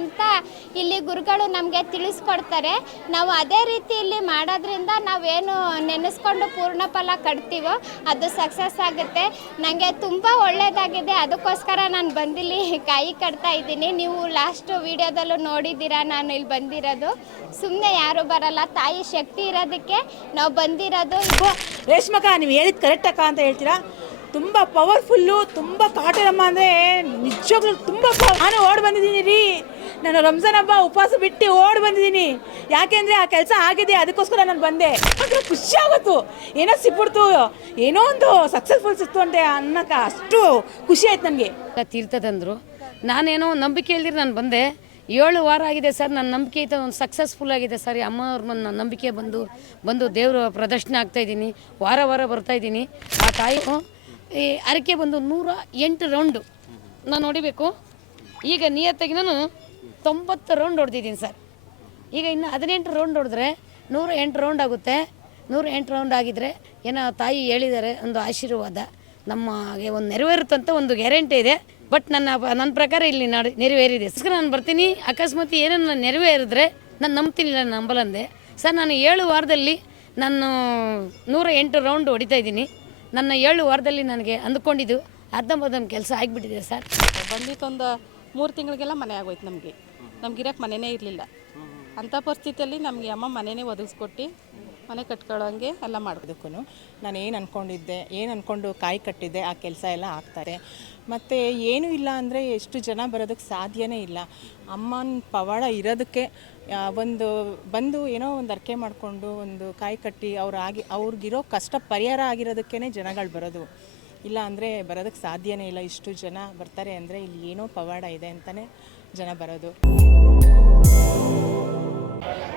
ಅಂತ ಇಲ್ಲಿ ಗುರುಗಳು ನಮಗೆ ತಿಳಿಸ್ಕೊಡ್ತಾರೆ. ನಾವು ಅದೇ ರೀತಿ ಇಲ್ಲಿ ಮಾಡೋದ್ರಿಂದ ನಾವೇನು ನೆನೆಸ್ಕೊಂಡು ಪೂರ್ಣ ಫಲ ಕಟ್ತೀವೋ ಅದು ಸಕ್ಸಸ್ ಆಗುತ್ತೆ. ನನಗೆ ತುಂಬ ಒಳ್ಳೆಯದಾಗಿದೆ ಅದಕ್ಕೋಸ್ಕರ ನಾನು ಬಂದಿಲ್ಲಿ ಕಾಯಿ ಕಟ್ತಾ ಇದ್ದೀನಿ. ನೀವು ಲಾಸ್ಟ್ ವಿಡಿಯೋದಲ್ಲೂ ನೋಡಿದ್ದೀರಾ ನಾನು ಇಲ್ಲಿ ಬಂದಿರೋದು. ಸುಮ್ಮನೆ ಯಾರು ಬರಲ್ಲ. ತಾಯಿ ಶಕ್ತಿ ಇರೋದಕ್ಕೆ ನಾವು ಬಂದಿರೋದು. ರೇಷ್ಮಕ ನೀವು ಹೇಳಿದ್ ಕರೆಕ್ಟ್ ಅಕ್ಕ ಅಂತ ಹೇಳ್ತೀರಾ? ತುಂಬ ಪವರ್ಫುಲ್ಲು ತುಂಬ ಕಾಟರಮ್ಮ ಅಂದರೆ ನಿಜವಾಗ್ಲೂ ತುಂಬ. ನಾನು ಓಡ್ ಬಂದಿದ್ದೀನಿ ರೀ. ನಾನು ರಂಜಾನ್ ಹಬ್ಬ ಉಪವಾಸ ಬಿಟ್ಟು ಓಡ್ ಬಂದಿದ್ದೀನಿ. ಯಾಕೆಂದರೆ ಆ ಕೆಲಸ ಆಗಿದೆ, ಅದಕ್ಕೋಸ್ಕರ ನಾನು ಬಂದೆ. ಅಂದ್ರೆ ಖುಷಿ ಆಗುತ್ತು ಏನೋ ಸಿಕ್ಬಿಡ್ತು, ಏನೋ ಒಂದು ಸಕ್ಸಸ್ಫುಲ್ ಸಿಕ್ತು ಅಂತ ಅನ್ನಕ್ಕೆ ಅಷ್ಟು ಖುಷಿ ಆಯ್ತು ನನಗೆ. ತೀರ್ಥ ನಾನೇನೋ ನಂಬಿಕೆ ಇಲ್ದಿರ ನಾನು ಬಂದೆ. ಏಳು ವಾರ ಆಗಿದೆ ಸರ್, ನನ್ನ ನಂಬಿಕೆ ಐತೆ ಒಂದು ಸಕ್ಸಸ್ಫುಲ್ ಆಗಿದೆ ಸರ್. ಅಮ್ಮ ಅಮ್ಮವ್ರ ನನ್ನ ನಂಬಿಕೆ ಬಂದು ಬಂದು ದೇವರು ಪ್ರದರ್ಶನ ಆಗ್ತಾ ಇದ್ದೀನಿ. ವಾರ ವಾರ ಬರ್ತಾ ಇದ್ದೀನಿ. ಆ ತಾಯಿ ಈ ಅರಕೆ ಬಂದು ನೂರ ಎಂಟು ರೌಂಡು. ನಾನು ಹೊಡಿಬೇಕು ಈಗ ನಿಯತ್ತಾಗಿ ನಾನು ತೊಂಬತ್ತು ರೌಂಡ್ ಹೊಡೆದಿದ್ದೀನಿ ಸರ್. ಈಗ ಇನ್ನು ಹದಿನೆಂಟು ರೌಂಡ್ ಹೊಡೆದ್ರೆ ನೂರ ಎಂಟು ರೌಂಡ್ ಆಗುತ್ತೆ. ನೂರ ಎಂಟು ರೌಂಡ್ ಆಗಿದ್ರೆ ಏನೋ ತಾಯಿ ಹೇಳಿದ್ದಾರೆ, ಒಂದು ಆಶೀರ್ವಾದ. ನಮಗೆ ಒಂದು ನೆರವೇರುತ್ತಂತ ಒಂದು ಗ್ಯಾರಂಟಿ ಇದೆ. ಬಟ್ ನನ್ನ ನನ್ನ ಪ್ರಕಾರ ಇಲ್ಲಿ ನಾಡು, ನೆರವೇರಿದೆ. ಸರ್ ನಾನು ಬರ್ತೀನಿ. ಅಕಸ್ಮಾತ್ ಏನನ್ನ ನೆರವೇರಿದ್ರೆ ನಾನು ನಂಬ್ತೀನಿ, ನಾನು ನಂಬಲಂದೆ ಸರ್ ನಾನು ಏಳು ವಾರದಲ್ಲಿ ನಾನು ನೂರ ಎಂಟು ರೌಂಡ್ ಹೊಡಿತಾ ಇದ್ದೀನಿ. ನನ್ನ ಏಳು ವಾರದಲ್ಲಿ ನನಗೆ ಅಂದ್ಕೊಂಡಿದ್ದು ಅರ್ಧಂಬರ್ಧಂ ಕೆಲಸ ಆಗಿಬಿಟ್ಟಿದೆ ಸರ್ ಬಂದಿತ್ತೊಂದು ಮೂರು ತಿಂಗಳಿಗೆಲ್ಲ ಮನೆ ಆಗೋಯ್ತು ನಮಗೆ. ನಮ್ಗೆ ಇರೋಕ್ಕೆ ಮನೆಯೇ ಇರಲಿಲ್ಲ. ಅಂಥ ಪರಿಸ್ಥಿತಿಯಲ್ಲಿ ನಮಗೆ ಅಮ್ಮ ಮನೆಯೇ ಒದಗಿಸ್ಕೊಟ್ಟು ಮನೆ ಕಟ್ಕೊಳ್ಳೋಂಗೆ ಎಲ್ಲ ಮಾಡೋದಕ್ಕೂ ನಾನು ಏನು ಅಂದ್ಕೊಂಡಿದ್ದೆ ಏನು ಅಂದ್ಕೊಂಡು ಕಾಯಿ ಕಟ್ಟಿದ್ದೆ, ಆ ಕೆಲಸ ಎಲ್ಲ ಆಗ್ತಾರೆ. ಮತ್ತು ಏನೂ ಇಲ್ಲ ಅಂದರೆ ಎಷ್ಟು ಜನ ಬರೋದಕ್ಕೆ ಸಾಧ್ಯನೇ ಇಲ್ಲ. ಅಮ್ಮನ ಪವಾಡ ಇರೋದಕ್ಕೆ ಒಂದು ಬಂದು ಏನೋ ಒಂದು ಅರ್ಕೆ ಮಾಡಿಕೊಂಡು ಒಂದು ಕಾಯಿ ಕಟ್ಟಿ ಅವ್ರು ಆಗಿ ಅವ್ರಿಗಿರೋ ಕಷ್ಟ ಪರಿಹಾರ ಆಗಿರೋದಕ್ಕೇ ಜನಗಳು ಬರೋದು. ಇಲ್ಲ ಅಂದರೆ ಬರೋದಕ್ಕೆ ಸಾಧ್ಯನೇ ಇಲ್ಲ. ಇಷ್ಟು ಜನ ಬರ್ತಾರೆ ಅಂದರೆ ಇಲ್ಲಿ ಏನೋ ಪವಾಡ ಇದೆ ಅಂತಲೇ ಜನ ಬರೋದು.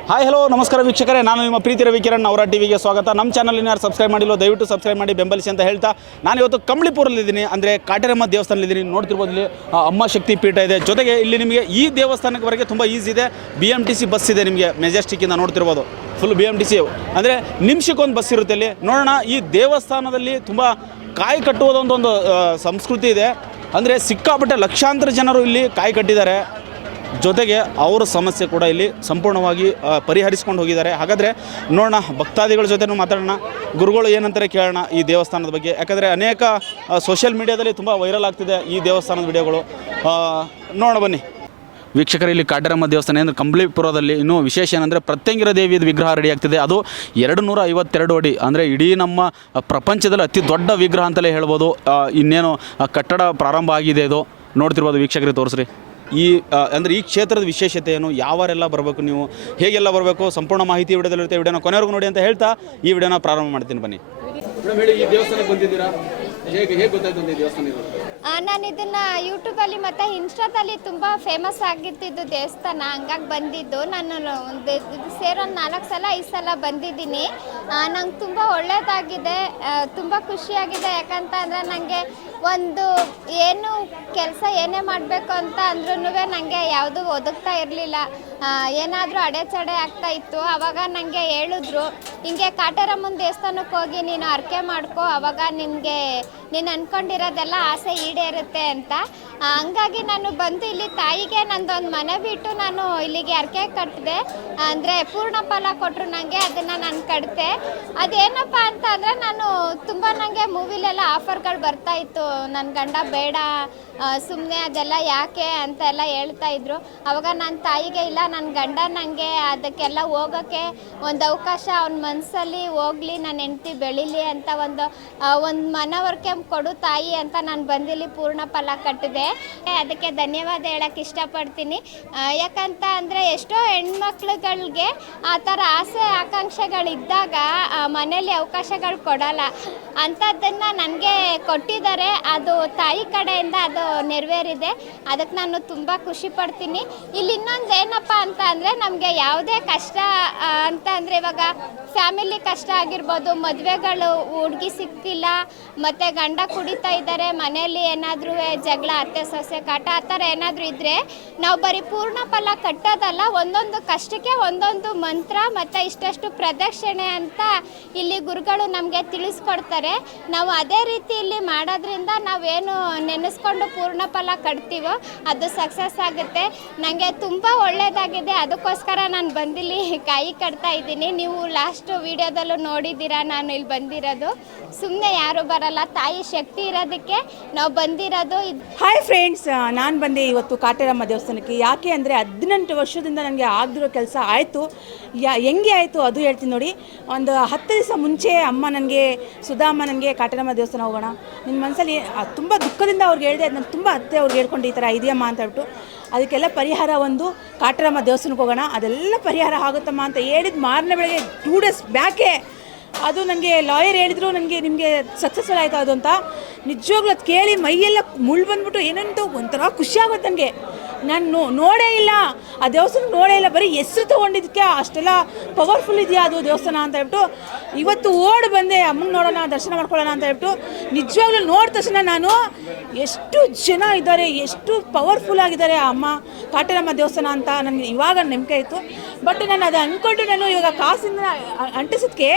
ಹಾಯ್ ಹಲೋ ನಮಸ್ಕಾರ ವೀಕ್ಷಕರೇ. ನಾನು ನಿಮ್ಮ ಪ್ರೀತಿ ರವಿಕಿರಣ್ ಅವರ ಟಿವಿಗೆ ಸ್ವಾಗತ. ನಮ್ಮ ಚಾನಲ್ ಯಾರು ಸಬ್ಸ್ಕ್ರೈಬ್ ಮಾಡಿಲ್ಲ ದಯವಿಟ್ಟು ಸಬ್ಸ್ಕ್ರೈಬ್ ಮಾಡಿ, ಬೆಂಬಲಿಸಿ ಅಂತ ಹೇಳ್ತಾ, ನಾನು ಇವತ್ತು ಕಂಬಳಿಪುರಲ್ಲಿದ್ದೀನಿ ಅಂದರೆ ಕಾಟೇರಮ್ಮ ದೇವಸ್ಥಾನದಲ್ಲಿದ್ದೀನಿ ನೋಡ್ತಿರ್ಬೋದು ಇಲ್ಲಿ ಅಮ್ಮ ಶಕ್ತಿ ಪೀಠ ಇದೆ. ಜೊತೆಗೆ ಇಲ್ಲಿ ನಿಮಗೆ ಈ ದೇವಸ್ಥಾನಕ್ಕೆ ತುಂಬ ಈಸಿ ಇದೆ. B M T C bus ಇದೆ ನಿಮಗೆ. ಮೆಜೆಸ್ಟಿಕ್ಕಿಂದ ನೋಡ್ತಿರ್ಬೋದು. Full B M T C ಅಂದರೆ ನಿಮಿಷಕ್ಕೊಂದು ಬಸ್ ಇರುತ್ತೆ ಇಲ್ಲಿ. ನೋಡೋಣ, ಈ ದೇವಸ್ಥಾನದಲ್ಲಿ ತುಂಬ ಕಾಯಿ ಕಟ್ಟುವುದೊಂದೊಂದು ಸಂಸ್ಕೃತಿ ಇದೆ. ಅಂದರೆ ಸಿಕ್ಕಾಪಟ್ಟೆ ಲಕ್ಷಾಂತರ ಜನರು ಇಲ್ಲಿ ಕಾಯಿ ಕಟ್ಟಿದ್ದಾರೆ. ಜೊತೆಗೆ ಅವರ ಸಮಸ್ಯೆ ಕೂಡ ಇಲ್ಲಿ ಸಂಪೂರ್ಣವಾಗಿ ಪರಿಹರಿಸ್ಕೊಂಡು ಹೋಗಿದ್ದಾರೆ. ಹಾಗಾದರೆ ನೋಡೋಣ, ಭಕ್ತಾದಿಗಳ ಜೊತೆನೂ ಮಾತಾಡೋಣ. ಗುರುಗಳು ಏನಂತಾರೆ ಕೇಳೋಣ ಈ ದೇವಸ್ಥಾನದ ಬಗ್ಗೆ. ಯಾಕಂದರೆ ಅನೇಕ ಸೋಷಿಯಲ್ ಮೀಡಿಯಾದಲ್ಲಿ ತುಂಬ ವೈರಲ್ ಆಗ್ತಿದೆ ಈ ದೇವಸ್ಥಾನದ ವಿಡಿಯೋಗಳು. ನೋಡೋಣ ಬನ್ನಿ. ವೀಕ್ಷಕರು, ಇಲ್ಲಿ ಕಾಟರಮ್ಮ ದೇವಸ್ಥಾನ ಅಂದರೆ ಕಂಬಳಿಪುರದಲ್ಲಿ ಇನ್ನು ವಿಶೇಷ ಏನಂದರೆ ಪ್ರತ್ಯಂಗಿರ ದೇವಿಯದು ವಿಗ್ರಹ ರೆಡಿ ಆಗ್ತಿದೆ. ಅದು ಎರಡು ನೂರ ಐವತ್ತೆರಡು ಅಡಿ, ಅಂದರೆ ಇಡೀ ನಮ್ಮ ಪ್ರಪಂಚದಲ್ಲಿ ಅತಿ ದೊಡ್ಡ ವಿಗ್ರಹ ಅಂತಲೇ ಹೇಳ್ಬೋದು. ಇನ್ನೇನು ಕಟ್ಟಡ ಪ್ರಾರಂಭ ಆಗಿದೆ ಇದು. ನೋಡ್ತಿರ್ಬೋದು ವೀಕ್ಷಕರಿಗೆ ತೋರಿಸ್ರಿ. ಈ ಅಂದರೆ ಈ ಕ್ಷೇತ್ರದ ವಿಶೇಷತೆ ಏನು? ಯಾವಾರೆಲ್ಲ ಬರಬೇಕು ನೀವು? ಹೇಗೆಲ್ಲ ಬರಬೇಕು? ಸಂಪೂರ್ಣ ಮಾಹಿತಿ ವಿಡಿಯೋದಲ್ಲಿರುತ್ತೆ ವಿಡಿಯೋನ ಕೊನೆವರೆಗೂ ನೋಡಿ ಅಂತ ಹೇಳ್ತಾ ಈ ವಿಡಿಯೋನ ಪ್ರಾರಂಭ ಮಾಡ್ತೀನಿ. ಬನ್ನಿ. ಮೇಡಮ್, ಹೇಳಿ, ಈ ದೇವಸ್ಥಾನಕ್ಕೆ ಬಂದಿದ್ದೀರಾ? ಹೇಗೆ ಹೇಗೆ ಗೊತ್ತಾಯ್ತು ದೇವಸ್ಥಾನ ನಾನು ಇದನ್ನ ಯೂಟ್ಯೂಬಲ್ಲಿ ಮತ್ತು ಇನ್ಸ್ಟಾದಲ್ಲಿ ತುಂಬ ಫೇಮಸ್ ಆಗಿರ್ತಿದ್ದು ದೇವಸ್ಥಾನ. ಹಂಗಾಗಿ ಬಂದಿದ್ದು. ನಾನು ಒಂದು ಸೇರೊಂದು ನಾಲ್ಕು ಸಲ, ಐದು ಸಲ ಬಂದಿದ್ದೀನಿ. ನಂಗೆ ತುಂಬ ಒಳ್ಳೆಯದಾಗಿದೆ ತುಂಬ ಖುಷಿಯಾಗಿದೆ. ಯಾಕಂತ ಅಂದರೆ ನನಗೆ ಒಂದು ಏನು ಕೆಲಸ ಏನೇ ಮಾಡಬೇಕು ಅಂತ ಅಂದ್ರೂ ನನಗೆ ಯಾವುದು ಒದಗ್ತಾ ಇರಲಿಲ್ಲ. ಏನಾದರೂ ಅಡೆಚಡೆ ಆಗ್ತಾ ಇತ್ತು. ಆವಾಗ ನನಗೆ ಹೇಳಿದ್ರು, ಹಿಂಗೆ ಕಾಟೇರಮ್ಮನ ದೇವಸ್ಥಾನಕ್ಕೆ ಹೋಗಿ ನೀನು ಅರ್ಕೆ ಮಾಡ್ಕೊ, ಅವಾಗ ನಿನಗೆ, ನೀನು ಅಂದ್ಕೊಂಡಿರೋದೆಲ್ಲ ಆಸೆ ಈಡೇರುತ್ತೆ ಅಂತ. ಹಂಗಾಗಿ ನಾನು ಬಂದು ಇಲ್ಲಿ ತಾಯಿಗೆ ನಂದೊಂದು ಮನೆ ಬಿಟ್ಟು ನಾನು ಇಲ್ಲಿಗೆ ಅರ್ಕೆ ಕಟ್ಟಿದೆ. ಅಂದರೆ ಪೂರ್ಣ ಫಲ ಕೊಟ್ಟರು ನನಗೆ ಅದನ್ನು ನಾನು ಕಟ್ತೆ ಅದೇನಪ್ಪ ಅಂತ ಅಂದರೆ ನಾನು ತುಂಬ ನನಗೆ ಮೂವಿಲೆಲ್ಲ ಆಫರ್ಗಳು ಬರ್ತಾ ಇತ್ತು. ನನ್ನ ಗಂಡ ಬೇಡ ಸುಮ್ಮನೆ ಅದೆಲ್ಲ ಯಾಕೆ ಅಂತ ಎಲ್ಲ ಹೇಳ್ತಾ ಇದ್ರು. ಅವಾಗ ನನ್ನ ತಾಯಿಗೆ ಇಲ್ಲ ನನ್ನ ಗಂಡ ನನಗೆ ಅದಕ್ಕೆಲ್ಲ ಹೋಗೋಕ್ಕೆ ಒಂದು ಅವಕಾಶ ಅವನ ಮನಸ್ಸಲ್ಲಿ ಹೋಗ್ಲಿ ನನ್ನ ಹೆಂಡ್ತಿ ಬೆಳೀಲಿ ಅಂತ ಒಂದು ಒಂದು ಮನವರಿಕೆ ಕೊಡು ತಾಯಿ ಅಂತ ನಾನು ಬಂದಿಲ್ಲಿ ಪೂರ್ಣ ಫಲ ಕಟ್ಟಿದೆ. ಅದಕ್ಕೆ ಧನ್ಯವಾದ ಹೇಳಕ್ಕೆ ಇಷ್ಟಪಡ್ತೀನಿ. ಯಾಕಂತ ಅಂದರೆ ಎಷ್ಟೋ ಹೆಣ್ಮಕ್ಳುಗಳಿಗೆ ಆ ಥರ ಆಸೆ ಆಕಾಂಕ್ಷೆಗಳಿದ್ದಾಗ ಮನೇಲಿ ಅವಕಾಶಗಳು ಕೊಡಲ್ಲ. ಅಂಥದ್ದನ್ನು ನನಗೆ ಕೊಟ್ಟಿದ್ದಾರೆ. ಅದು ತಾಯಿ ಕಡೆಯಿಂದ ಅದು ನೆರವೇರಿದೆ. ಅದಕ್ಕೆ ನಾನು ತುಂಬ ಖುಷಿ ಪಡ್ತೀನಿ. ಇಲ್ಲಿ ಇನ್ನೊಂದು ಏನಪ್ಪ ಅಂತ ಅಂದರೆ ನಮಗೆ ಯಾವುದೇ ಕಷ್ಟ ಅಂತ ಅಂದರೆ ಇವಾಗ ಫ್ಯಾಮಿಲಿ ಕಷ್ಟ ಆಗಿರ್ಬೋದು, ಮದುವೆಗಳು ಹುಡುಗಿ ಸಿಗ್ತಿಲ್ಲ, ಮತ್ತು ಗಂಡ ಕುಡಿತಾ ಇದ್ದಾರೆ, ಮನೆಯಲ್ಲಿ ಏನಾದರೂ ಜಗಳ, ಅತ್ತೆ ಸೊಸೆ ಕಾಟ, ಆ ಥರ ಏನಾದರೂ ಇದ್ದರೆ ನಾವು ಬರೀ ಪೂರ್ಣ ಫಲ ಕಟ್ಟೋದಲ್ಲ, ಒಂದೊಂದು ಕಷ್ಟಕ್ಕೆ ಒಂದೊಂದು ಮಂತ್ರ ಮತ್ತು ಇಷ್ಟಷ್ಟು ಪ್ರದಕ್ಷಿಣೆ ಅಂತ ಇಲ್ಲಿ ಗುರುಗಳು ನಮಗೆ ತಿಳಿಸ್ಕೊಡ್ತಾರೆ. ನಾವು ಅದೇ ರೀತಿ ಇಲ್ಲಿ ಮಾಡೋದ್ರಿಂದ ನಾವೇನು ನೆನೆಸ್ಕೊಂಡು ಪೂರ್ಣ ಫಲ ಕಟ್ತೀವೋ ಅದು ಸಕ್ಸಸ್ ಆಗುತ್ತೆ. ನನಗೆ ತುಂಬ ಒಳ್ಳೆಯದಾಗಿದೆ ಅದಕ್ಕೋಸ್ಕರ ನಾನು ಬಂದಿಲ್ಲಿ ಕಾಯಿ ಕಟ್ತಾ ಇದ್ದೀನಿ. ನೀವು ಲಾಸ್ಟ್ ವಿಡಿಯೋದಲ್ಲೂ ನೋಡಿದ್ದೀರಾ, ನಾನು ಇಲ್ಲಿ ಬಂದಿರೋದು. ಸುಮ್ಮನೆ ಯಾರು ಬರಲ್ಲ. ತಾಯಿ ಶಕ್ತಿ ಇರೋದಕ್ಕೆ ನಾವು ಬಂದಿರೋದು. ಹಾಯ್ ಫ್ರೆಂಡ್ಸ್ ನಾನು ಬಂದೆ ಇವತ್ತು ಕಾಟೇರಮ್ಮ ದೇವಸ್ಥಾನಕ್ಕೆ. ಯಾಕೆ ಅಂದರೆ ಹದಿನೆಂಟು ವರ್ಷದಿಂದ ನನಗೆ ಆಗದಿರೋ ಕೆಲಸ ಆಯಿತು. ಯಾ, ಹೆಂಗೆ ಆಯಿತು ಅದು ಹೇಳ್ತೀನಿ ನೋಡಿ. ಒಂದು ಹತ್ತು ದಿವಸ ಮುಂಚೆ ಅಮ್ಮ ನನಗೆ, ಸುಧಾಮ್ಮ ನನಗೆ ಕಾಟೇರಮ್ಮ ದೇವಸ್ಥಾನ ಹೋಗೋಣ. ನಿನ್ನ ಮನಸ್ಸಲ್ಲಿ ತುಂಬ ದುಃಖದಿಂದ ಅವ್ರಿಗೆ ಹೇಳಿದೆ, ನಾನು ತುಂಬ ಅತ್ತೆ ಅವ್ರಿಗೆ ಹೇಳ್ಕೊಂಡು ಈ ಥರ ಇದೆಯಮ್ಮ ಅಂತ ಹೇಳ್ಬಿಟ್ಟು ಅದಕ್ಕೆಲ್ಲ ಪರಿಹಾರ ಒಂದು ಕಾಟರಮ್ಮ ದೇವಸ್ಥಾನಕ್ಕೆ ಹೋಗೋಣ. ಅದೆಲ್ಲ ಪರಿಹಾರ ಆಗುತ್ತಮ್ಮ ಅಂತ ಹೇಳಿದ ಮಾರನೇ ಬೆಳಗ್ಗೆ ಟೂ ಡೇಸ್ ಬ್ಯಾಕೆ ಅದು ನನಗೆ ಲಾಯರ್ ಹೇಳಿದ್ರು ನನಗೆ ನಿಮಗೆ ಸಕ್ಸಸ್ಫುಲ್ ಆಯಿತು ಅದು? ಅಂತ. ನಿಜವಾಗ್ಲೂ ಅದು ಕೇಳಿ ಮೈಯೆಲ್ಲ ಮುಳ್ಳು ಬಂದ್ಬಿಟ್ಟು ಏನಂತ ಒಂಥರ ಖುಷಿಯಾಗುತ್ತೆ ನನಗೆ ನಾನು ನೋ ನೋಡೇ ಇಲ್ಲ. ಆ ದೇವಸ್ಥಾನ ನೋಡೇ ಇಲ್ಲ. ಬರೀ ಹೆಸರು ತೊಗೊಂಡಿದ್ದಕ್ಕೆ ಅಷ್ಟೆಲ್ಲ ಪವರ್ಫುಲ್ ಇದೆಯಾ ಅದು ದೇವಸ್ಥಾನ ಅಂತ ಹೇಳ್ಬಿಟ್ಟು, ಇವತ್ತು ಓಡಿ ಬಂದೆ, ಅಮ್ಮನ ನೋಡೋಣ, ದರ್ಶನ ಮಾಡ್ಕೊಳ್ಳೋಣ ಅಂತ ಹೇಳ್ಬಿಟ್ಟು, ನಿಜವಾಗ್ಲೂ ನೋಡಿದ ತಕ್ಷಣ ನಾನು ಎಷ್ಟು ಜನ ಇದ್ದಾರೆ, ಎಷ್ಟು ಪವರ್ಫುಲ್ ಆಗಿದ್ದಾರೆ ಆ ಅಮ್ಮ ಕಾಟೇರಮ್ಮ ದೇವಸ್ಥಾನ ಅಂತ ನನಗೆ ಇವಾಗ ನಂಬಿಕೆ ಇತ್ತು. ಬಟ್ ನಾನು ಅದು ಅಂದ್ಕೊಂಡು ನಾನು ಇವಾಗ ಕಾಸಿಂದ ಅಂಟಿಸೋದಕ್ಕೆ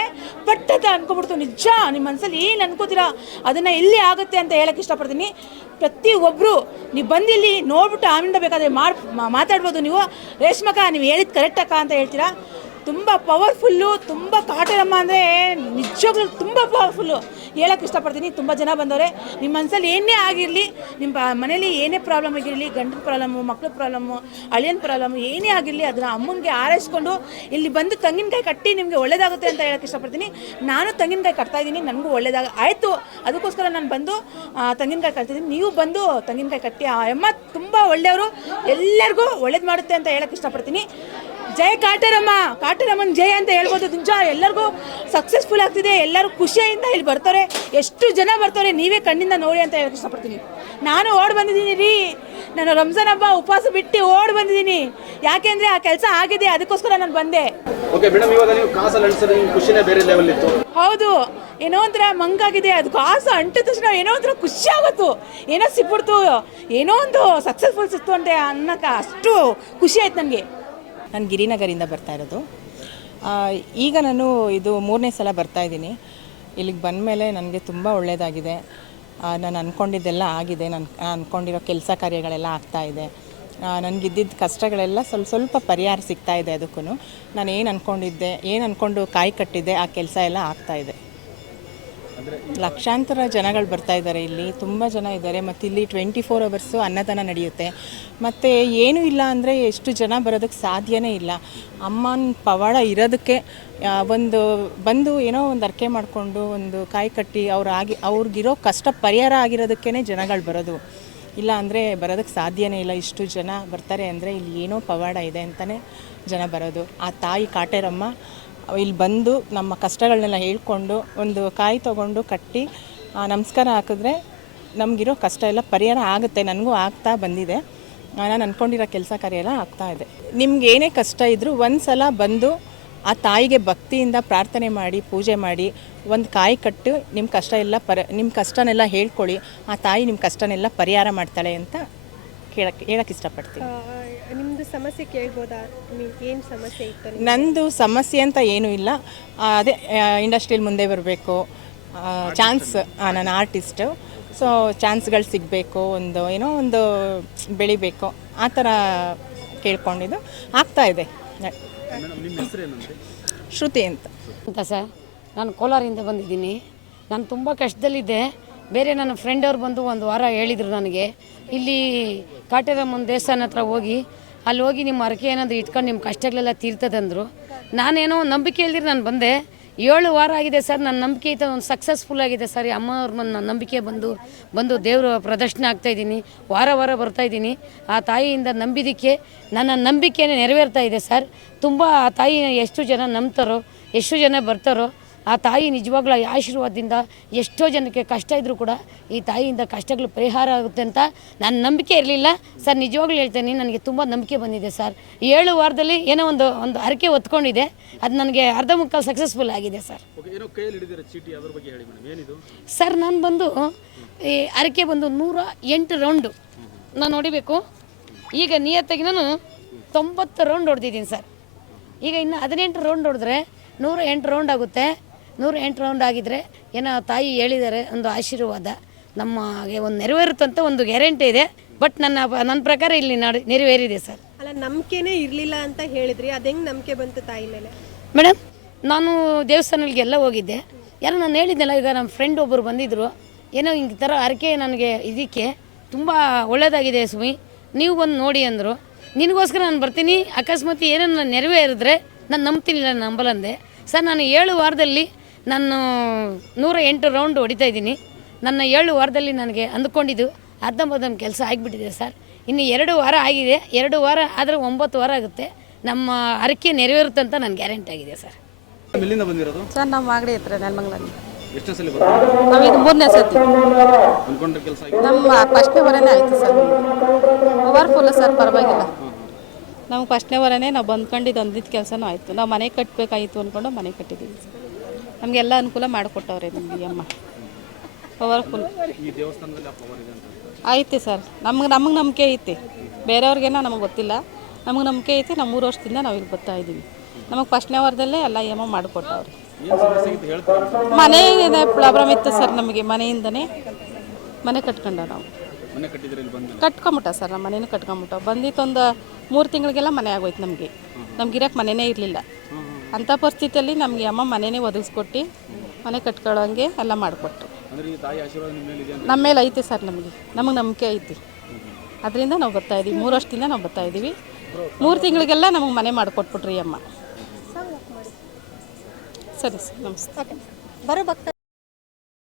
ಪಟ್ ಅಂತ ಅನ್ಕೊಬಿಡ್ತು ನಿಜ ನಿಮ್ಮ ಮನಸ್ಸಲ್ಲಿ ಏನು ಅನ್ಕೋತೀರಾ? ಅದನ್ನು ಎಲ್ಲಿ ಆಗುತ್ತೆ ಅಂತ ಹೇಳಕ್ಕೆ ಇಷ್ಟಪಡ್ತೀನಿ. ಪ್ರತಿ ಒಬ್ಬರು ನೀವು ಬಂದಿಲ್ಲಿ ನೋಡ್ಬಿಟ್ಟು ಆಮೇಲೆ ಮಾಡ್ ಮಾತಾಡ್ಬೋದು ನೀವು. ರೇಷ್ಮಕ್ಕ ನೀವು ಹೇಳಿದ ಕರೆಕ್ಟಕ್ಕ ಅಂತ ಹೇಳ್ತೀರಾ? ತುಂಬ ಪವರ್ಫುಲ್ಲು, ತುಂಬ ಕಾಟರಮ್ಮ ಅಂದರೆ ನಿಜವಾಗ್ಲೂ ತುಂಬ ಪವರ್ಫುಲ್ಲು. ಹೇಳಕ್ಕೆ ಇಷ್ಟಪಡ್ತೀನಿ. ತುಂಬ ಜನ ಬಂದವರೆ. ನಿಮ್ಮ ಮನಸ್ಸಲ್ಲಿ ಏನೇ ಆಗಿರಲಿ ನಿಮ್ಮ ಮನೇಲಿ ಏನೇ ಪ್ರಾಬ್ಲಮ್ ಆಗಿರಲಿ, ಗಂಡನ ಪ್ರಾಬ್ಲಮ್ಮು ಮಕ್ಕಳ ಪ್ರಾಬ್ಲಮ್ಮು ಅಳಿಯನ ಪ್ರಾಬ್ಲಮ್ಮು ಏನೇ ಆಗಿರಲಿ ಅದನ್ನು ಅಮ್ಮನಿಗೆ ಆರೈಸ್ಕೊಂಡು ಇಲ್ಲಿ ಬಂದು ತೆಂಗಿನಕಾಯಿ ಕಟ್ಟಿ ನಿಮಗೆ ಒಳ್ಳೇದಾಗುತ್ತೆ ಅಂತ ಹೇಳಕ್ಕೆ ಇಷ್ಟಪಡ್ತೀನಿ. ನಾನು ತೆಂಗಿನಕಾಯಿ ಕಟ್ತಾ ಇದ್ದೀನಿ. ನನಗೂ ಒಳ್ಳೇದಾಗ, ಆಯಿತು. ಅದಕ್ಕೋಸ್ಕರ ನಾನು ಬಂದು ತೆಂಗಿನಕಾಯಿ ಕಟ್ತಿದ್ದೀನಿ. ನೀವು ಬಂದು ತೆಂಗಿನಕಾಯಿ ಕಟ್ಟಿ. ಆ, ಅಮ್ಮ ತುಂಬ ಒಳ್ಳೆಯವರು. ಎಲ್ಲರಿಗೂ ಒಳ್ಳೇದು ಮಾಡುತ್ತೆ ಅಂತ ಹೇಳಕ್ಕೆ ಇಷ್ಟಪಡ್ತೀನಿ. ಜಯ ಕಾಟೇರಮ್ಮ ಕಾಟೇರಮ್ಮನ ಜಯ ಅಂತ ಹೇಳ್ಬೋದು. ನಿಜ ಎಲ್ಲರಿಗೂ ಸಕ್ಸಸ್ಫುಲ್ ಆಗ್ತಿದೆ. ಎಲ್ಲರೂ ಖುಷಿಯಿಂದ ಇಲ್ಲಿ ಬರ್ತಾರೆ. ಎಷ್ಟು ಜನ ಬರ್ತಾರೆ ನೀವೇ ಕಣ್ಣಿಂದ ನೋಡಿ ಅಂತ ಹೇಳಕ್ಕೆ ಇಷ್ಟಪಡ್ತೀನಿ. ನಾನು ಓಡಿ ಬಂದಿದ್ದೀನಿ ರೀ. ನಾನು ರಂಜಾನ್ ಹಬ್ಬ ಉಪವಾಸ ಬಿಟ್ಟು ಓಡಿ ಬಂದಿದ್ದೀನಿ. ಯಾಕೆಂದ್ರೆ ಆ ಕೆಲಸ ಆಗಿದೆ ಅದಕ್ಕೋಸ್ಕರ ನಾನು ಬಂದೆ. ಓಕೆ ಮೇಡಮ್ ಇವಾಗ ನೀವು ಕಾಸಲ್ಲಿ ಅನ್ಸೋದು ನಿಮ್ಗೆ ಖುಷಿನೇ ಬೇರೆ ಲೆವೆಲ್ ಇತ್ತು. ಹೌದು. ಏನೋ ಒಂಥರ ಮಂಗಾಗಿದೆ. ಅದು ಕಾಸು ಅಂಟಿದ ತಕ್ಷಣ ಏನೋ ಒಂಥರ ಖುಷಿ ಆಗುತ್ತು. ಏನೋ ಸಿಕ್ಬಿಡ್ತು. ಏನೋ ಒಂದು ಸಕ್ಸಸ್ಫುಲ್ ಸಿಕ್ತು ಅಂತ ಅನ್ನಕ್ಕೆ ಅಷ್ಟು ಖುಷಿ ಆಯ್ತು ನನಗೆ. ನಾನು ಗಿರಿನಗರಿಂದ ಬರ್ತಾ ಇರೋದು. ಈಗ ನಾನು ಇದು ಮೂರನೇ ಸಲ ಬರ್ತಾ ಇದ್ದೀನಿ. ಇಲ್ಲಿಗೆ ಬಂದ ಮೇಲೆ ನನಗೆ ತುಂಬ ಒಳ್ಳೆಯದಾಗಿದೆ ನಾನು ಅಂದ್ಕೊಂಡಿದ್ದೆಲ್ಲ ಆಗಿದೆ. ನಾನು ಅಂದ್ಕೊಂಡಿರೋ ಕೆಲಸ ಕಾರ್ಯಗಳೆಲ್ಲ ಆಗ್ತಾ ಇದೆ. ನನಗಿದ್ದಿದ್ದ ಕಷ್ಟಗಳೆಲ್ಲ ಸ್ವಲ್ಪ ಸ್ವಲ್ಪ ಪರಿಹಾರ ಸಿಗ್ತಾ ಇದೆ ಅದಕ್ಕೂ ನಾನು ಏನು ಅಂದ್ಕೊಂಡಿದ್ದೆ ಏನು ಅಂದ್ಕೊಂಡು ಕಾಯಿ ಕಟ್ಟಿದ್ದೆ, ಆ ಕೆಲಸ ಎಲ್ಲ ಆಗ್ತಾ ಇದೆ. ಲಕ್ಷಾಂತರ ಜನಗಳು ಬರ್ತಾ ಇದ್ದಾರೆ ಇಲ್ಲಿ, ತುಂಬ ಜನ ಇದ್ದಾರೆ. ಮತ್ತು ಇಲ್ಲಿ ಟ್ವೆಂಟಿ ಫೋರ್ ಅವರ್ಸು ಅನ್ನದಾನ ನಡೆಯುತ್ತೆ. ಮತ್ತು ಏನೂ ಇಲ್ಲ ಅಂದರೆ ಎಷ್ಟು ಜನ ಬರೋದಕ್ಕೆ ಸಾಧ್ಯನೇ ಇಲ್ಲ. ಅಮ್ಮನ ಪವಾಡ ಇರೋದಕ್ಕೆ ಒಂದು, ಬಂದು ಏನೋ ಒಂದು ಅರ್ಕೆ ಮಾಡಿಕೊಂಡು ಒಂದು ಕಾಯಿ ಕಟ್ಟಿ ಅವ್ರು ಆಗಿ, ಅವ್ರಿಗಿರೋ ಕಷ್ಟ ಪರಿಹಾರ ಆಗಿರೋದಕ್ಕೇ ಜನಗಳು ಬರೋದು. ಇಲ್ಲ ಅಂದರೆ ಬರೋದಕ್ಕೆ ಸಾಧ್ಯನೇ ಇಲ್ಲ. ಇಷ್ಟು ಜನ ಬರ್ತಾರೆ ಅಂದರೆ ಇಲ್ಲಿ ಏನೋ ಪವಾಡ ಇದೆ ಅಂತಲೇ ಜನ ಬರೋದು. ಆ ತಾಯಿ ಕಾಟೇರಮ್ಮ ಇಲ್ಲಿ ಬಂದು ನಮ್ಮ ಕಷ್ಟಗಳನ್ನೆಲ್ಲ ಹೇಳ್ಕೊಂಡು ಒಂದು ಕಾಯಿ ತೊಗೊಂಡು ಕಟ್ಟಿ ನಮಸ್ಕಾರ ಹಾಕಿದ್ರೆ ನಮಗಿರೋ ಕಷ್ಟ ಎಲ್ಲ ಪರಿಹಾರ ಆಗುತ್ತೆ, ನನಗೂ ಆಗ್ತಾ ಬಂದಿದೆ. ನಾನು ಅಂದ್ಕೊಂಡಿರೋ ಕೆಲಸ ಕಾರ್ಯ ಎಲ್ಲ ಆಗ್ತಾ ಇದೆ. ನಿಮ್ಗೆ ಏನೇ ಕಷ್ಟ ಇದ್ದರೂ ಒಂದು ಸಲ ಬಂದು ಆ ತಾಯಿಗೆ ಭಕ್ತಿಯಿಂದ ಪ್ರಾರ್ಥನೆ ಮಾಡಿ, ಪೂಜೆ ಮಾಡಿ, ಒಂದು ಕಾಯಿ ಕಟ್ಟು ನಿಮ್ಮ ಕಷ್ಟ ಎಲ್ಲ ಪರ ನಿಮ್ಮ ಕಷ್ಟನೆಲ್ಲ ಹೇಳ್ಕೊಳ್ಳಿ, ಆ ತಾಯಿ ನಿಮ್ಮ ಕಷ್ಟನೆಲ್ಲ ಪರಿಹಾರ ಮಾಡ್ತಾಳೆ ಅಂತ ಹೇಳಕ್ಕೆ ಇಷ್ಟಪಡ್ತೀನಿ. ನಿಮ್ಮದು ಸಮಸ್ಯೆ ಕೇಳ್ಬೋದಾ? ನಿಮ್ಗೆ ಏನು ಸಮಸ್ಯೆ ಇತ್ತು? ನಂದು ಸಮಸ್ಯೆ ಅಂತ ಏನೂ ಇಲ್ಲ. ಅದೇ ಇಂಡಸ್ಟ್ರಿಯಲ್ಲಿ ಮುಂದೆ ಬರಬೇಕು. ಚಾನ್ಸ್ ನಾನು ಆರ್ಟಿಸ್ಟು. ಸೊ ಚಾನ್ಸ್ಗಳು ಸಿಗಬೇಕು ಒಂದು ಏನೋ ಒಂದು ಬೆಳಿಬೇಕು. ಆ ಥರ ಕೇಳ್ಕೊಂಡಿದ್ದು. ಆಗ್ತಾ ಇದೆ. ಶ್ರುತಿ ಅಂತ. ಅಂತ ಸರ್ ನಾನು ಕೋಲಾರಿಂದ ಬಂದಿದ್ದೀನಿ. ನಾನು ತುಂಬ ಕಷ್ಟದಲ್ಲಿದ್ದೆ. ಬೇರೆ ನನ್ನ ಫ್ರೆಂಡ್ ಅವ್ರು ಬಂದು ಒಂದು ವಾರ ಹೇಳಿದರು ನನಗೆ. ಇಲ್ಲಿ ಕಾಟೇರಮ್ಮನ ದೇವಸ್ಥಾನ ಹತ್ರ ಹೋಗಿ, ಅಲ್ಲಿ ಹೋಗಿ ನಿಮ್ಮ ಹರಕೆ ಏನಾದರೂ ಇಟ್ಕೊಂಡು ನಿಮ್ಮ ಕಷ್ಟಗಳೆಲ್ಲ ತೀರ್ತದಂದರು. ನಾನೇನೋ ನಂಬಿಕೆ ಹೇಳಿದ್ರೆ ನಾನು ಬಂದೆ. ಏಳು ವಾರ ಆಗಿದೆ ಸರ್ ನನ್ನ ನಂಬಿಕೆ ಐತೆ ಒಂದು ಸಕ್ಸಸ್ಫುಲ್ ಆಗಿದೆ ಸರ್. ಅಮ್ಮ ಅಮ್ಮವ್ರ ನನ್ನ ನಂಬಿಕೆ ಬಂದು ಬಂದು ದೇವರು ಪ್ರದರ್ಶನ ಆಗ್ತಾ ಇದ್ದೀನಿ. ವಾರ ವಾರ ಬರ್ತಾ ಇದ್ದೀನಿ. ಆ ತಾಯಿಯಿಂದ ನಂಬಿದ್ದಕ್ಕೆ ನನ್ನ ನಂಬಿಕೆನೇ ನೆರವೇರ್ತಾ ಇದೆ ಸರ್. ತುಂಬ ಆ ತಾಯಿನ ಎಷ್ಟು ಜನ ನಂಬ್ತಾರೋ, ಎಷ್ಟು ಜನ ಬರ್ತಾರೋ ಆ ತಾಯಿ ನಿಜವಾಗ್ಲೂ ಆಶೀರ್ವಾದದಿಂದ ಎಷ್ಟೋ ಜನಕ್ಕೆ ಕಷ್ಟ ಇದ್ದರೂ ಕೂಡ ಈ ತಾಯಿಯಿಂದ ಕಷ್ಟಗಳು ಪರಿಹಾರ ಆಗುತ್ತೆ ಅಂತ ನನ್ನ ನಂಬಿಕೆ ಇರಲಿಲ್ಲ. ಸರ್ ನಿಜವಾಗ್ಲೂ ಹೇಳ್ತೇನೆ ನನಗೆ ತುಂಬ ನಂಬಿಕೆ ಬಂದಿದೆ ಸರ್. ಏಳು ವಾರದಲ್ಲಿ ಏನೋ ಒಂದು ಒಂದು ಹರಕೆ ಹೊತ್ಕೊಂಡಿದೆ. ಅದು ನನಗೆ ಅರ್ಧ ಮುಕ್ಕಾಲು ಸಕ್ಸಸ್ಫುಲ್ ಆಗಿದೆ ಸರ್. ಸರ್ ನಾನು ಬಂದು ಈ ಹರಕೆ ಬಂದು ನೂರ ಎಂಟು ರೌಂಡು ನಾನು ಹೊಡಿಬೇಕು. ಈಗ ನಿಯತ್ತಾಗಿ ನಾನು ತೊಂಬತ್ತು ರೌಂಡ್ ಹೊಡೆದಿದ್ದೀನಿ ಸರ್. ಈಗ ಇನ್ನು ಹದಿನೆಂಟು ರೌಂಡ್ ಹೊಡೆದ್ರೆ ನೂರ ಎಂಟು ರೌಂಡ್ ಆಗುತ್ತೆ. ನೂರ ಎಂಟು ರೌಂಡ್ ಆಗಿದ್ದರೆ ಏನೋ ತಾಯಿ ಹೇಳಿದ್ದಾರೆ ಒಂದು ಆಶೀರ್ವಾದ. ನಮಗೆ ಒಂದು ನೆರವೇರುತ್ತಂತ ಒಂದು ಗ್ಯಾರಂಟಿ ಇದೆ. ಬಟ್ ನನ್ನ ನನ್ನ ಪ್ರಕಾರ ಇಲ್ಲಿ ನಾಡು ನೆರವೇರಿದೆ ಸರ್. ಅಲ್ಲ ನಂಬಿಕೆನೇ ಇರಲಿಲ್ಲ ಅಂತ ಹೇಳಿದ್ರಿ. ಅದು ಹೆಂಗೆ ನಂಬಿಕೆ ಬಂತು ತಾಯಿ ಮೇಲೆ? ಮೇಡಮ್ ನಾನು ದೇವಸ್ಥಾನಗಳಿಗೆಲ್ಲ ಹೋಗಿದ್ದೆ. ಯಾರೋ ನಾನು ಹೇಳಿದ್ದೆಲ್ಲ ಈಗ ನಮ್ಮ ಫ್ರೆಂಡ್ ಒಬ್ಬರು ಬಂದಿದ್ದರು ಏನೋ ಹಿಂಗೆ ಥರ ಅರಕೆ ನನಗೆ ಇದಕ್ಕೆ ತುಂಬ ಒಳ್ಳೆಯದಾಗಿದೆ ಸುಮಿ. ನೀವು ಬಂದು ನೋಡಿ ಅಂದರು. ನಿನಗೋಸ್ಕರ ನಾನು ಬರ್ತೀನಿ. ಅಕಸ್ಮಾತ್ ಏನೋ ನೆರವೇ ನೆರವೇರಿದ್ರೆ ನಾನು ನಂಬ್ತೀನಿ ನಾನು ನಂಬಲಂದೆ. ಸರ್ ನಾನು ಏಳು ವಾರದಲ್ಲಿ ನಾನು ನೂರ ಎಂಟು ರೌಂಡ್ ಹೊಡಿತಾ ಇದ್ದೀನಿ. ನನ್ನ ಏಳು ವಾರದಲ್ಲಿ ನನಗೆ ಅಂದ್ಕೊಂಡಿದ್ದು ಅರ್ಧಂಬರ್ಧ ಕೆಲಸ ಆಗಿಬಿಟ್ಟಿದೆ ಸರ್. ಇನ್ನು ಎರಡು ವಾರ ಆಗಿದೆ. ಎರಡು ವಾರ ಆದರೆ ಒಂಬತ್ತು ವಾರ ಆಗುತ್ತೆ. ನಮ್ಮ ಹರಕೆ ನೆರವೇರುತ್ತೆ ಅಂತ ನನ್ನ ಗ್ಯಾರಂಟಿ ಆಗಿದೆ ಸರ್. ಎಲ್ಲಿಂದ ಬಂದಿರೋದು? ಸರ್ ನಮ್ಮ ಮಾಗಡಿ ಹತ್ರ ನೆಲಮಂಗ್ಲಲ್ಲಿ ಎಷ್ಟು ಸಲ ಬರ್ತಾರೆ ನಾವು ಇದು ಮೂರನೇ ಸತಿ ಅನ್ಕೊಂಡ್ರೆ ಕೆಲಸ ಆಗಿದೆ ನಮ್ಮ ಫಸ್ಟ್ನೇ ವರನೇ ಆಯಿತು ಸರ್. ಪವರ್ಫುಲ್ ಸರ್ ಪರವಾಗಿಲ್ಲ. ನಮ್ಗೆ ಫಸ್ಟ್ನೇ ವರನೇ ನಾವು ಬಂದ್ಕೊಂಡಿದ್ದು ಅಂದಿದ್ದ ಕೆಲಸನೂ ಆಯಿತು. ನಾವು ಮನೆ ಕಟ್ಟಬೇಕಾಗಿತ್ತು ಅಂದ್ಕೊಂಡು ಮನೆ ಕಟ್ಟಿದ್ದೀವಿ ಸರ್. ನಮಗೆಲ್ಲ ಅನುಕೂಲ ಮಾಡಿಕೊಟ್ಟವ್ರೆ ನಮಗೆ ಅಮ್ಮ. ಪವರ್ಫುಲ್ ಐತಿ ಸರ್. ನಮ್ಗೆ, ನಮಗೆ ನಂಬಿಕೆ ಐತಿ. ಬೇರೆಯವ್ರಿಗೇನೋ ನಮಗೆ ಗೊತ್ತಿಲ್ಲ. ನಮಗೆ ನಂಬಿಕೆ ಐತಿ. ನಮ್ಮ ಮೂರು ವರ್ಷದಿಂದ ನಾವು ಇಲ್ಲಿ ಬರ್ತಾ ಇದ್ದೀವಿ ನಮಗೆ ಫಸ್ಟ್ನೇ ವಾರದಲ್ಲೇ ಎಲ್ಲ ಯಮ ಮಾಡಿಕೊಟ್ಟವ್ರೆ. ಮನೆಯಿಂದ ಪ್ರಾಬ್ಲಮ್ ಇತ್ತು ಸರ್ ನಮಗೆ ಮನೆಯಿಂದನೇ. ಮನೆ ಕಟ್ಕೊಂಡ ನಾವು. ಕಟ್ಕೊಂಬಿಟ್ಟ ಸರ್ ನಮ್ಮ ಮನೇನು ಕಟ್ಕೊಂಬಿಟ್ಟ. ಬಂದಿತ್ತೊಂದು ಮೂರು ತಿಂಗಳಿಗೆಲ್ಲ ಮನೆ ಆಗೋಯ್ತು ನಮಗೆ. ನಮ್ಗೆ ಇರೋಕ್ಕೆ ಮನೆಯೇ ಇರಲಿಲ್ಲ. ಅಂಥ ಪರಿಸ್ಥಿತಿಯಲ್ಲಿ ನಮಗೆ ಅಮ್ಮ ಮನೆಯೇ ಒದಗಿಸ್ಕೊಟ್ಟು ಮನೆ ಕಟ್ಕೊಳ್ಳೋಂಗೆ ಎಲ್ಲ ಮಾಡಿಕೊಟ್ಟು ಅಂದ್ರೆ ಈ ತಾಯಿ ಆಶೀರ್ವಾದ ನಿಮ್ಮ ಮೇಲೆ ಅಂತ ನಮ್ಮ ಮೇಲೆ ಐತೆ ಸರ್ ನಮಗೆ. ನಮಗೆ ನಂಬಿಕೆ ಐತಿ. ಅದರಿಂದ ನಾವು ಬರ್ತಾ ಇದ್ದೀವಿ ಮೂರು ವರ್ಷದಿಂದ ನಾವು ಬರ್ತಾ ಇದ್ದೀವಿ ಮೂರು ತಿಂಗಳಿಗೆಲ್ಲ ನಮಗೆ ಮನೆ ಮಾಡಿಕೊಟ್ಬಿಟ್ರಿ ಅಮ್ಮ. ಸರಿ ಸರ್ ನಮಸ್ತೆ. ಬರೋ ಭಕ್ತ